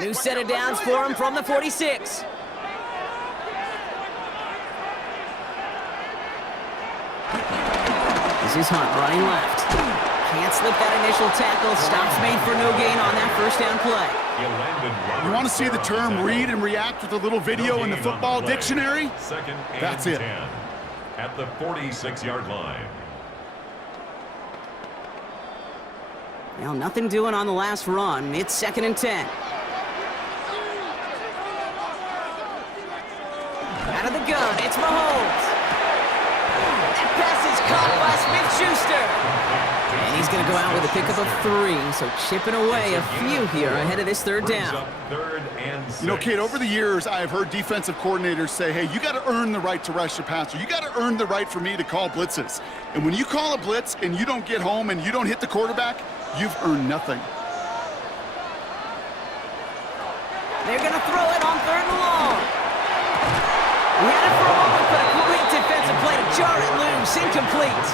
New set of downs for him from the 46. This is Hunt running left. Can't slip that initial tackle. Stops made for no gain on that first down play. You want to see the term read and react with a little video in the football dictionary? That's it. At the 46-yard line. Well, nothing doing on the last run. It's 2nd and 10. Out of the gun, it's Mahomes. That pass is caught by Smith-Schuster. And he's going to go out with a pickup of 3, so chipping away a few here ahead of this third down. You know, Kate, over the years, I've heard defensive coordinators say, hey, you got to earn the right to rush your passer. You got to earn the right for me to call blitzes. And when you call a blitz and you don't get home and you don't hit the quarterback, you've earned nothing. They're going to throw it on 3rd and long. He had it for a moment, but a great defensive play to jar it loose. Incomplete.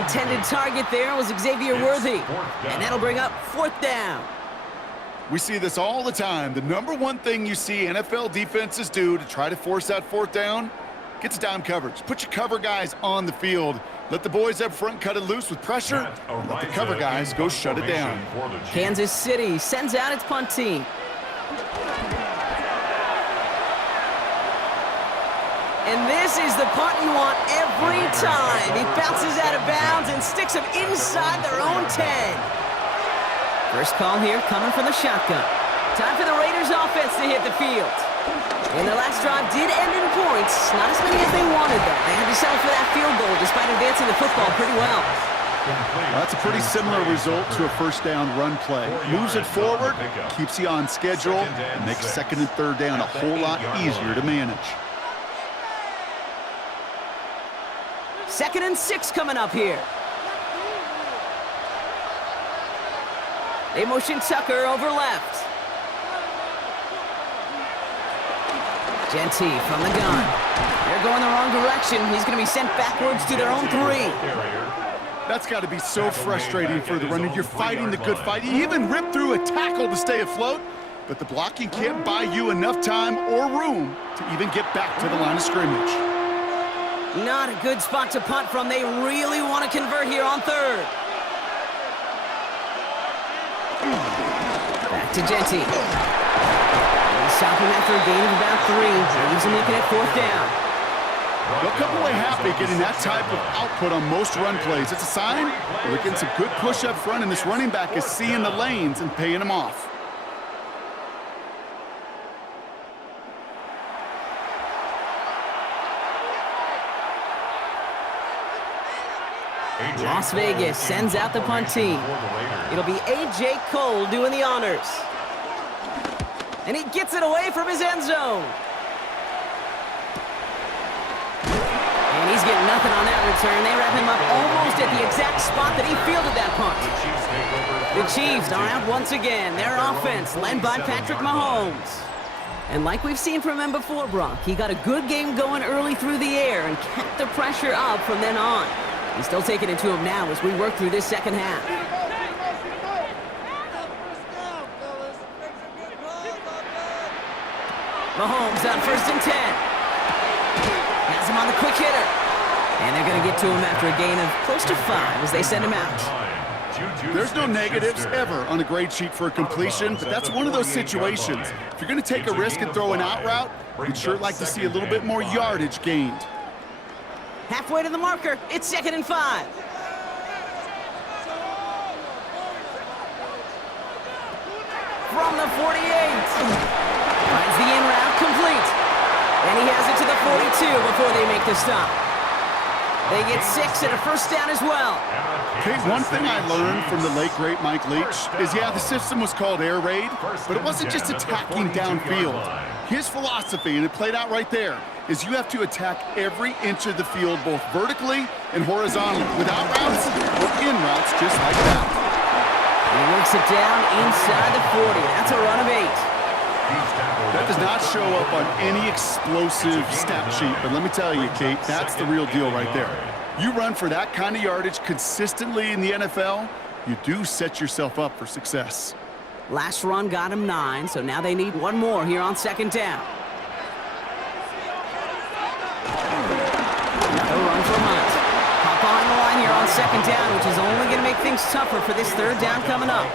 Intended target there was Xavier Worthy, and that'll bring up 4th down. We see this all the time. The number one thing you see NFL defenses do to try to force that 4th down, get to dime coverage. Put your cover guys on the field. Let the boys up front cut it loose with pressure. Let the cover guys go shut it down. Kansas City sends out its punt team. And this is the punt you want every time. He bounces out of bounds and sticks them inside their own 10. First call here coming from the shotgun. Time for the Raiders offense to hit the field. And their last drive did end in points. Not as many as they wanted, though. They had to settle for that field goal despite advancing the football pretty well. Well, that's a pretty similar result to a first down run play. Moves it forward, keeps you on schedule, and makes 2nd and 3rd down a whole lot easier to manage. 2nd and 6 coming up here. They motion Tucker over left. Genty from the gun. They're going the wrong direction. He's going to be sent backwards to their own 3. That's got to be so frustrating for the runner. You're fighting the good fight. You even rip through a tackle to stay afloat, but the blocking can't buy you enough time or room to even get back to the line of scrimmage. Not a good spot to punt from. They really want to convert here on 3rd. Back to Genty. He's stopping after a gain of about 3. Leaves him looking at 4th down. They'll come away happy getting that type of output on most run plays. It's a sign that they're getting some good push up front, and this running back is seeing the lanes and paying them off. Las Vegas sends out the punt team. It'll be A.J. Cole doing the honors. And he gets it away from his end zone. And he's getting nothing on that return. They wrap him up almost at the exact spot that he fielded that punt. The Chiefs are out once again. Their offense led by Patrick Mahomes. And like we've seen from him before, Brock, he got a good game going early through the air and kept the pressure up from then on. He's still taking it to him now as we work through this second half. Mahomes on 1st and 10. Has him on the quick hitter. And they're going to get to him after a gain of close to 5 as they send him out. There's no negatives ever on a grade sheet for a completion, but that's one of those situations. If you're going to take a risk and throw an out route, we'd sure like to see a little bit more yardage gained. Halfway to the marker, it's 2nd and 5. From the 48. Finds the in route complete. And he has it to the 42 before they make the stop. They get 6 and a first down as well. Okay, one thing I learned from the late, great Mike Leach is, yeah, the system was called air raid, but it wasn't just attacking downfield. His philosophy, and it played out right there, is you have to attack every inch of the field, both vertically and horizontally, without routes or in routes, just like that. He works it down inside the 40. That's a run of 8. That does not show up on any explosive stat sheet, but let me tell you, Kate, that's the real deal right there. You run for that kind of yardage consistently in the NFL, you do set yourself up for success. Last run got him 9, so now they need one more here on second down. Another run for Hunt. Hop on the line here on second down, which is only going to make things tougher for this third down coming up.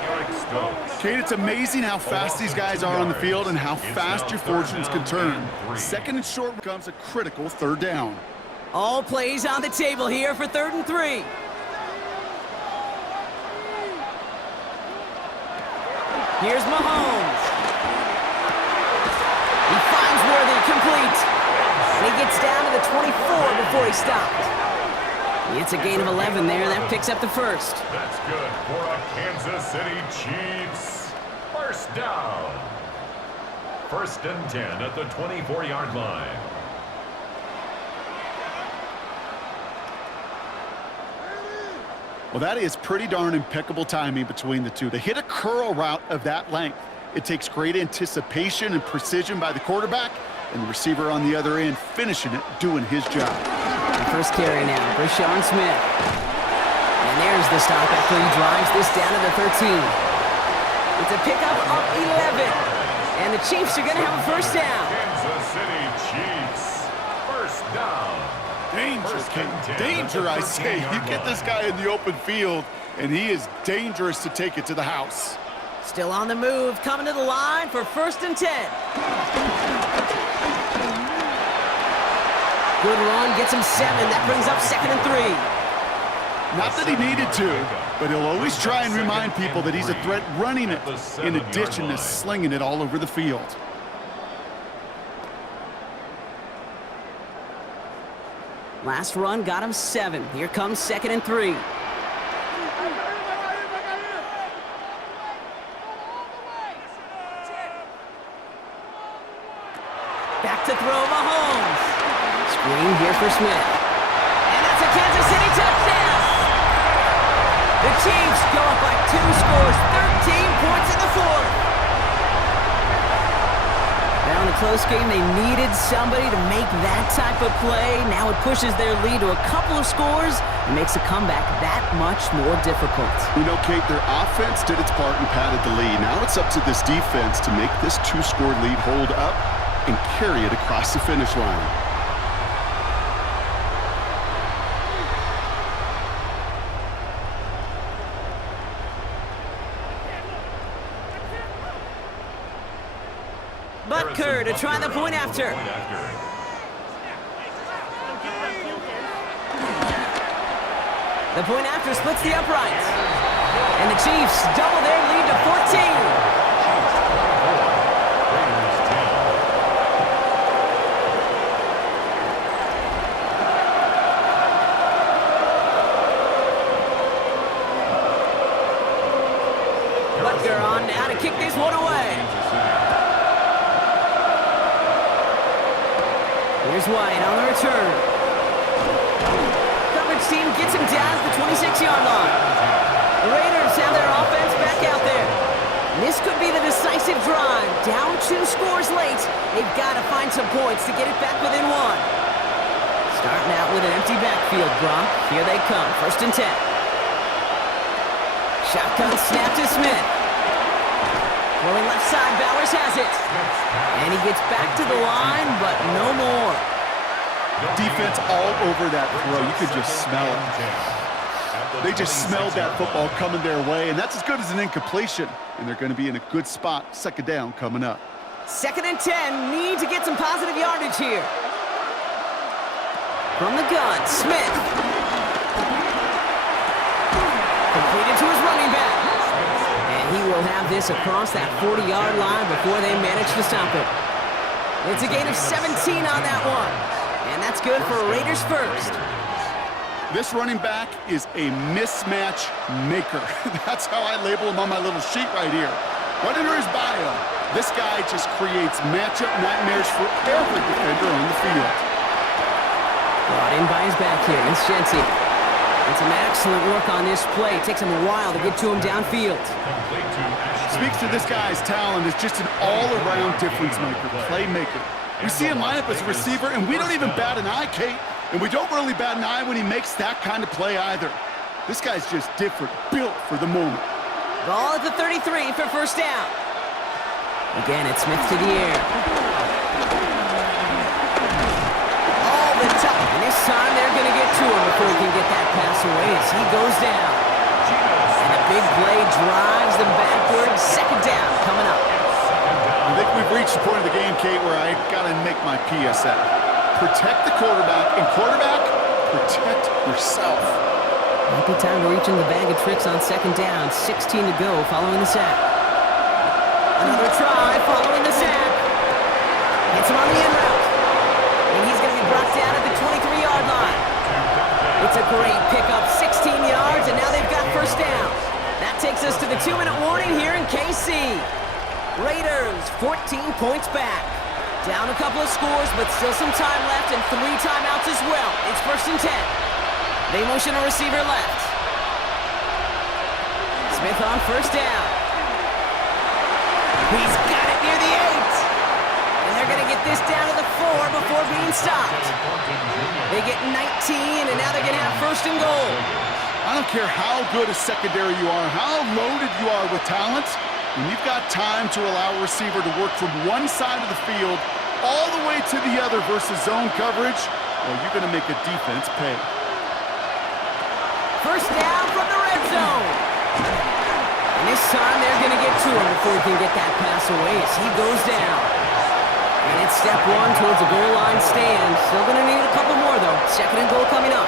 Kate, it's amazing how fast these guys are on the field and how fast your fortunes can turn. Second and short becomes a critical third down. All plays on the table here for 3rd and 3. Here's Mahomes. He finds Worthy, complete. And he gets down to the 24 before he stopped. It's a gain of 11 there. That picks up the first. That's good for a Kansas City Chiefs. First down. 1st and 10 at the 24-yard line. Well, that is pretty darn impeccable timing between the two. To hit a curl route of that length, it takes great anticipation and precision by the quarterback, and the receiver on the other end finishing it, doing his job. The first carry now for Sean Smith. And there's the stop after he drives this down to the 13. It's a pickup of 11. And the Chiefs are going to have a first down. Kansas City Chiefs. First down. Danger, King. Danger, I say. You get this guy in the open field, and he is dangerous to take it to the house. Still on the move, coming to the line for 1st and 10. Good run, gets him 7. That brings up 2nd and 3. Not that he needed to, but he'll always try and remind people that he's a threat running it, in addition to slinging it all over the field. Last run got him 7. Here comes 2nd and 3. Back to throw, Mahomes. Screen here for Smith. And that's a Kansas City touchdown. The Chiefs go up by 2 scores, 13 points in the 4th. Now in a close game, they needed somebody to make that type of play. Now it pushes their lead to a couple of scores and makes a comeback that much more difficult. You know, Kate, their offense did its part and padded the lead. Now it's up to this defense to make this 2-score lead hold up and carry it across the finish line. Butker to try the point after. The point after splits the uprights. And the Chiefs double their lead to 14. Butker on now to kick this one away. Here's White on the return. Coverage team gets him down to the 26-yard line. The Raiders have their offense back out there. This could be the decisive drive. Down 2 scores late. They've got to find some points to get it back within 1. Starting out with an empty backfield, Gronk. Here they come. 1st and 10. Shotgun snap to Smith. Rolling left side, Bowers has it. And he gets back to the line, but no more. Defense all over that throw. You could just smell it. They just smelled that football coming their way, and that's as good as an incompletion. And they're going to be in a good spot, 2nd down coming up. 2nd and 10, need to get some positive yardage here. From the gun, Smith. Completed to his running back. And he will have this across that 40-yard line before they manage to stop it. It's a gain of 17 on that one. And that's good for Raiders first. This running back is a mismatch maker. That's how I label him on my little sheet right here. Right under his bio, this guy just creates matchup nightmares for every defender on the field. Brought in by his back here, it's Shenty. And some excellent work on this play. It takes him a while to get to him downfield. Speaks to this guy's talent as just an all-around difference maker, playmaker. We see him line up as a receiver, and we don't even bat an eye, Kate. And we don't really bat an eye when he makes that kind of play either. This guy's just different, built for the moment. Ball at the 33 for first down. Again, it's Smith to the air. All the time. And this time they're going to get to him before he can get that pass away as he goes down. And a big play drives them backwards. Second down coming up. I think we've reached the point of the game, Kate, where I got to make my PSA. Protect the quarterback, and quarterback, protect yourself. Might be time to reach in the bag of tricks on second down. 16 to go following the sack. Another try following the sack. Hits him on the end route. And he's going to be brought down at the 23-yard line. It's a great pickup, 16 yards, and now they've got first down. That takes us to the 2-minute warning here in KC. Raiders, 14 points back. Down a couple of scores, but still some time left and 3 timeouts as well. It's first and 10. They motion a receiver left. Smith on first down. He's got it near the 8. And they're going to get this down to the 4 before being stopped. They get 19, and now they're going to have first and goal. I don't care how good a secondary you are, how loaded you are with talent. When you've got time to allow a receiver to work from one side of the field all the way to the other versus zone coverage, well, you're going to make a defense pay. First down from the red zone. And this time they're going to get to him before he can get that pass away as he goes down. And it's step 1 towards the goal line stand. Still going to need a couple more, though. Second and goal coming up.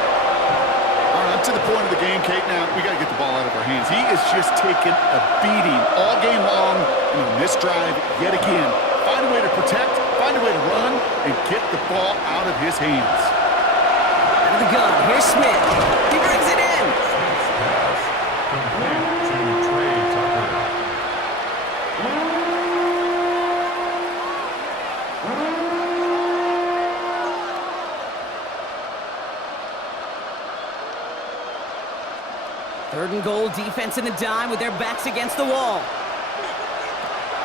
All right, up to the point of the game, Kate. Now, we got to get the ball out of our hands. He is just taking a beating all game long. And on this drive, yet again, find a way to protect, find a way to run, and get the ball out of his hands. Out of the gun, here's Smith. He brings it in. Third and goal, defense in the dime with their backs against the wall.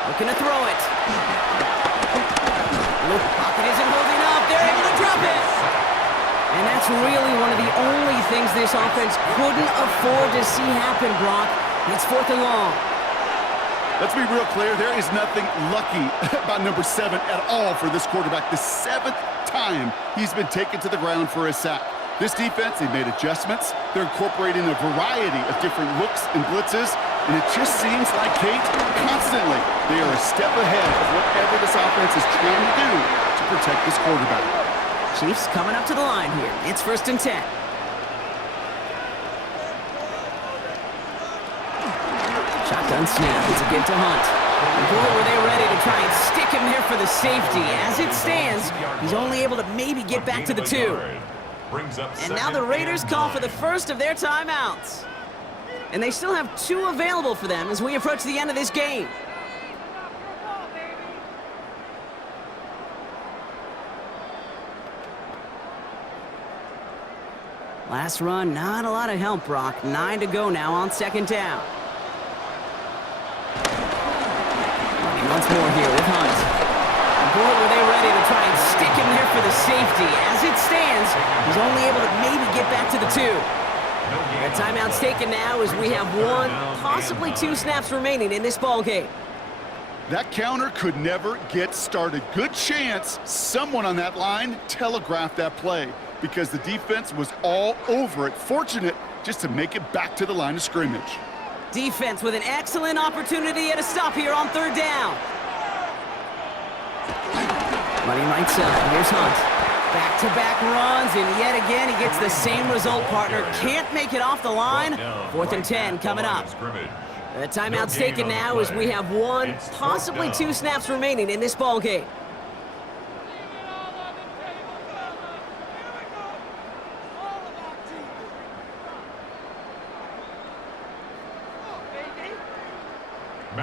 Looking to throw it. Look, pocket isn't holding up. They're able to drop it. And that's really one of the only things this offense couldn't afford to see happen, Brock. It's fourth and long. Let's be real clear. There is nothing lucky about number 7 at all for this quarterback. The 7th time he's been taken to the ground for a sack. This defense, they've made adjustments. They're incorporating a variety of different looks and blitzes, and it just seems like, Kate, constantly they are a step ahead of whatever this offense is trying to do to protect this quarterback. Chiefs coming up to the line here. It's first and 10. Shotgun snap. It's a give to Hunt. And boy, were they ready to try and stick him there for the safety. As it stands, he's only able to maybe get back to the 2. And now the Raiders call for the first of their timeouts. And they still have 2 available for them as we approach the end of this game. Last run, not a lot of help, Brock. 9 to go now on second down. Running once more here with Hunt. Boy, were they ready to try and stick him there for the safety. As it stands, he's only able to maybe get back to the 2. The timeout's taken now as we have 1, possibly 2 snaps remaining in this ball game. That counter could never get started. Good chance someone on that line telegraphed that play because the defense was all over it. Fortunate just to make it back to the line of scrimmage. Defense with an excellent opportunity at a stop here on third down. Running right side, here's Hunt. Back-to-back runs, and yet again he gets the same result, partner. Can't make it off the line. Fourth and 10 coming up. The timeout's taken now as we have 1, possibly 2 snaps remaining in this ball game.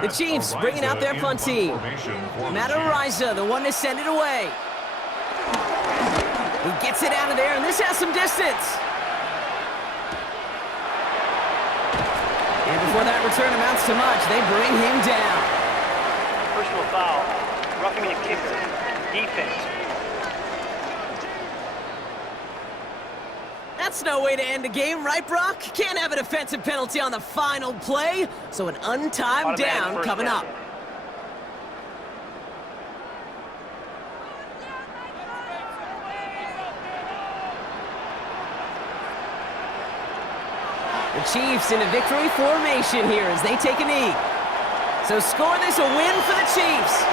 The Chiefs bringing out their punt team. Matt Ariza, the one to send it away. He gets it out of there, and this has some distance. And before that return amounts to much, they bring him down. Personal foul. Roughing the kicker. Defense. That's no way to end a game, right, Brock? Can't have a defensive penalty on the final play, so an untimed down coming up. The Chiefs in a victory formation here as they take a knee. So score this a win for the Chiefs.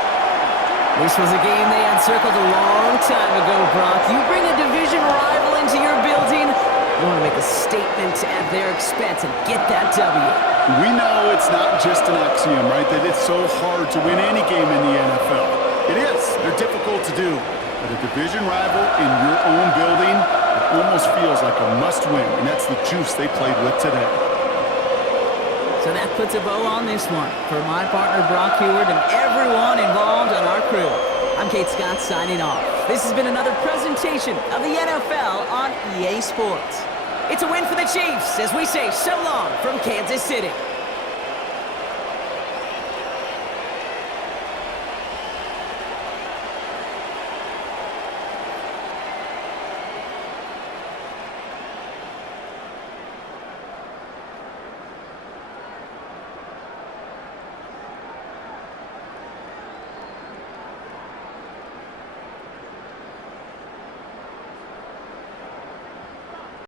This was a game they had circled a long time ago, Brock. You bring a division rival into your building, you want to make a statement at their expense and get that W. We know it's not just an axiom, right, that it's so hard to win any game in the NFL. It is. They're difficult to do. But a division rival in your own building, it almost feels like a must-win, and that's the juice they played with today. So that puts a bow on this one. For my partner, Brock Heward, and everyone involved on our crew, I'm Kate Scott signing off. This has been another presentation of the NFL on EA Sports. It's a win for the Chiefs as we say so long from Kansas City.